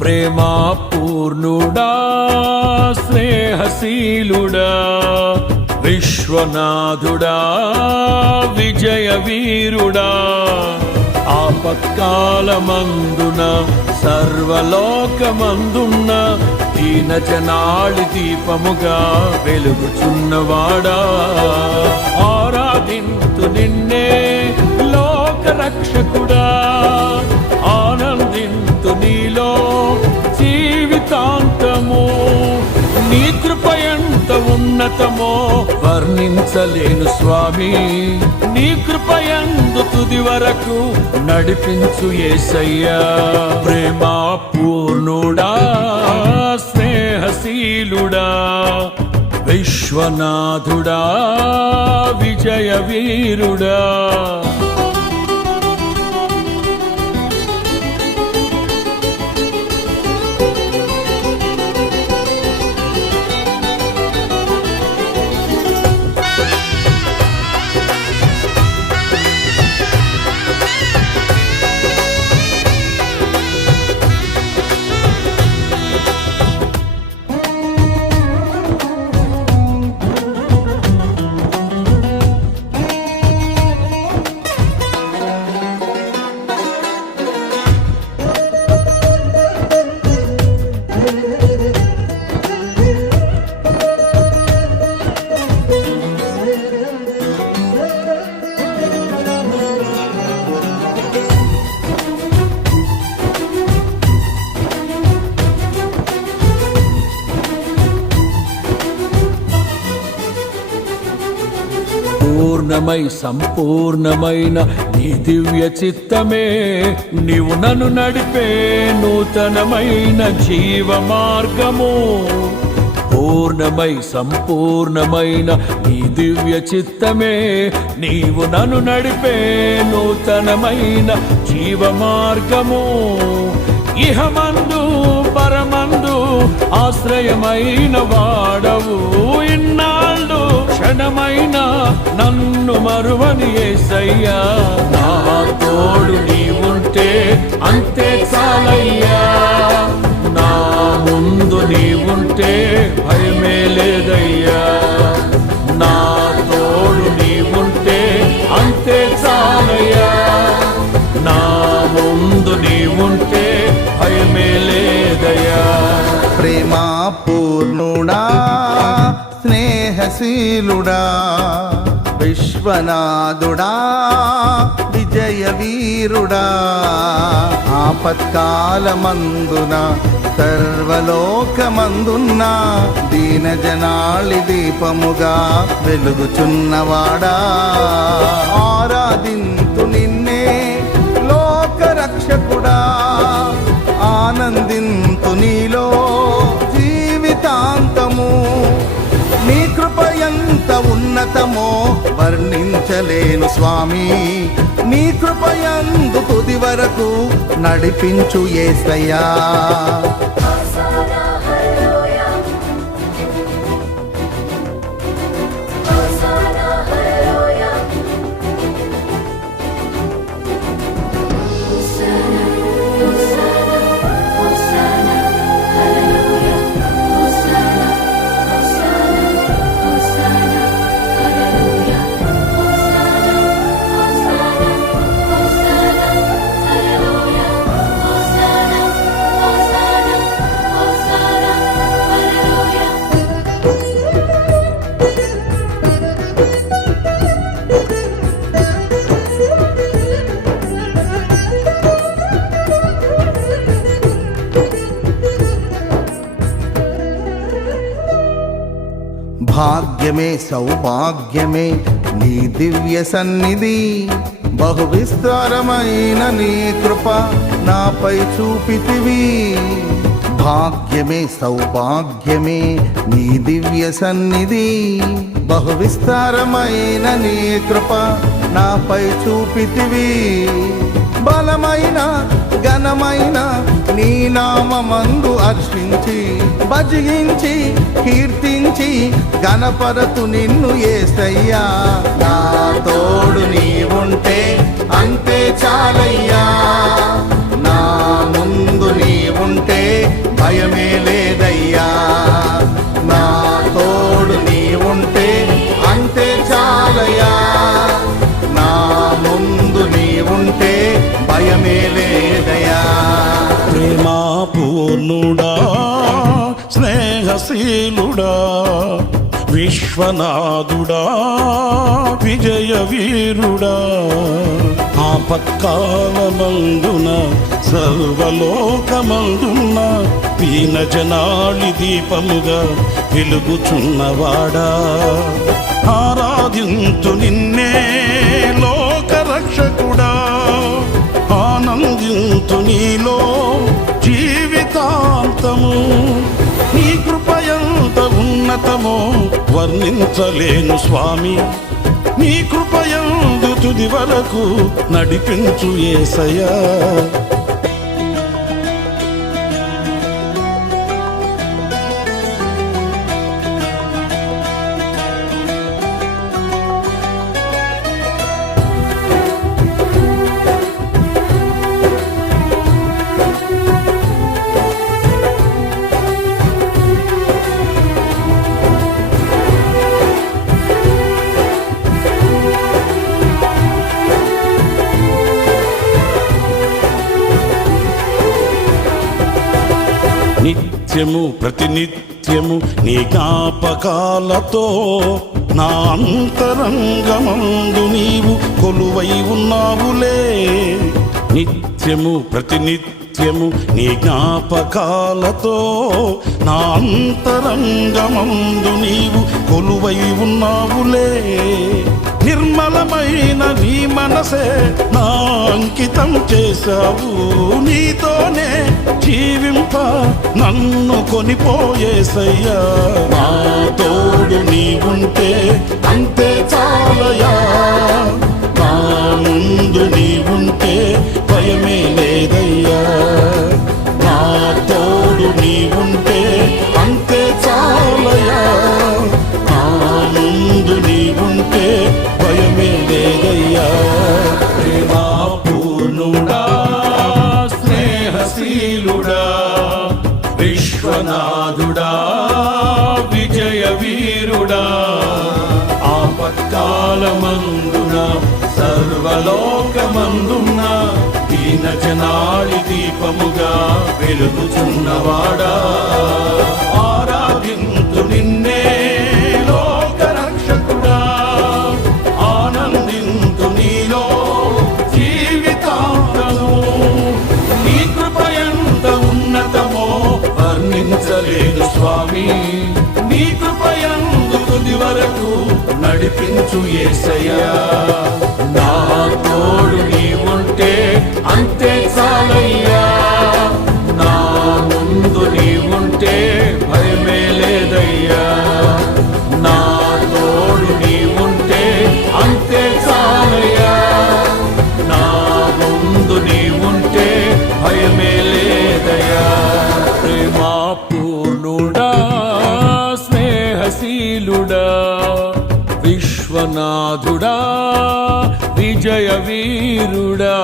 ప్రేమా పూర్ణుడా స్నేహశీలుడా విశ్వనాథుడా విజయ వీరుడా ఆపత్కాలమందున సర్వలోకమందున్న దీన జనాళి దీపముగా వెలుగుచున్నవాడా ఆరాధింతు నిన్నే లోక రక్షకుడా ఆనందింతు నీలో జీవితాంతము నీ కృప ఎంత ఉన్నతమో వర్ణించలేను స్వామి నీ కృపయందు తుది వరకు నడిపించు యేసయ్యా ప్రేమా పూర్ణుడా స్నేహశీలుడా విశ్వనాథుడా విజయ వీరుడా పూర్ణమై సంపూర్ణమైన నీ దివ్య చిత్తమే నీవు నన్ను నడిపే నూతనమైన జీవ మార్గము పూర్ణమై సంపూర్ణమైన నీ దివ్య చిత్తమే నీవు నన్ను నడిపే నూతనమైన జీవ మార్గము ఇహమందు పరమందు ఆశ్రయమైన వాడవు ఇన్నాళ్ళు క్షణమైన నన్ను మరువని యేసయ్యా నా తోడు నీవుంటే అంతే చాలయ్యా నా ముందు నీవుంటే భయమే లేదయ్యా నా తోడు నీవుంటే అంతే చాలయ్యా నా ముందు నీవుంటే భయమే లేదయ్యా ప్రేమా పూర్ణుడా స్నేహశీలుడా విశ్వనాథుడా విజయ వీరుడా ఆపత్కాలమందున సర్వలోకమందున్న దీన జనాళి దీపముగా వెలుగుచున్నవాడా ఆరాధింతు నిన్నే లోక రక్షకుడా ఆనందింతు నీలో జీవితాంతము నీ కృప ఎంత ఉన్నతమో వర్ణించలేను స్వామి నీ కృపయందు తుది వరకు నడిపించు యేసయ్యా భాగ్యమే సౌభాగ్యమే నీ దివ్య సన్నిధి బహు విస్తారమైన నీ కృప నాపై చూపితివి భాగ్యమే సౌభాగ్యమే నీ దివ్య సన్నిధి బహు విస్తారమైన నీ కృప నాపై చూపితివి బలమైన ఘనమైన నీ నామమందు హర్షించి భజించి కీర్తించి గణపరతు నిన్ను యేసయ్యా నా తోడు నీవుంటే అంతే చాలయ్యా నా ముందు నీవుంటే భయమే లేదయ్యా. నా తోడు నీ ఉంటే అంతే చాలయ్యా. నా ముందు నీ ఉంటే భయమే లేదయ్యా. ప్రేమా పూర్ణుడా, స్నేహశీలుడా, విశ్వనాథుడా, విజయ వీరుడా, ఆపత్కాలమందున సర్వలోకమందున దీన జనాళి దీపముగా వెలుగుచున్నవాడా, ఆరాధింతు నిన్నే లోకరక్షకుడా, ఆనందింతు నీలో జీవితాంతము. నీ కృపయంత ఉన్నతమో వర్ణించలేను స్వామి, నీ కృపయందు తుది వరకు నడిపించు యేసయ్యా. నిత్యము ప్రతినిత్యము నీ జ్ఞాపకాలతో నా అంతరంగమందు నీవు కొలువై ఉన్నావులే. నిత్యము ప్రతినిత్యము నీ జ్ఞాపకాలతో నా అంతరంగమందు నీవు కొలువై ఉన్నావులే. నిర్మలమైన నీ మనసే నా అంకితం చేశావు, నీతోనే జీవింప నన్ను కొనిపోయేసయ్యా. నా తోడు నీ ఉంటే అంతే చాలయా. నా ముందు నీ ఉంటే భయమే లేదయ్యా. నా తోడు నీ ఉంటే అంతే చాలయా. నా ముందు నీ ఉంటే భయమే లేదయ్యా. ప్రేమా పూర్ణుడా, స్నేహశీలుడా, విశ్వనాథుడా, విజయ వీరుడా, ఆపత్కాలమందున సర్వలోకమందున దీన జనాళి దీపముగా వెలుగుచున్నవాడా, ఆరాధింతు నిన్నే లోకరక్షకుడా, ఆనందింతు నీలో జీవితాంతము. నీ కృపయంత ఉన్నతమో వర్ణించలేదు స్వామి, నీ కృపయందు తుది వరకు నడిపించు యేసయ్యా. నా తోడు నీ ఉంటే అంతే చాలయ్యా. నా ముందు నీ ఉంటే భయమే లేదయ్యా. నా తోడు నీ ఉంటే అంతే చాలయ్యా. నా ముందు నీ ఉంటే భయమే లేదయ్యా. ప్రేమా పూర్ణుడా, స్నేహశీలుడా, విశ్వనాథుడా, విజయ వీరుడా,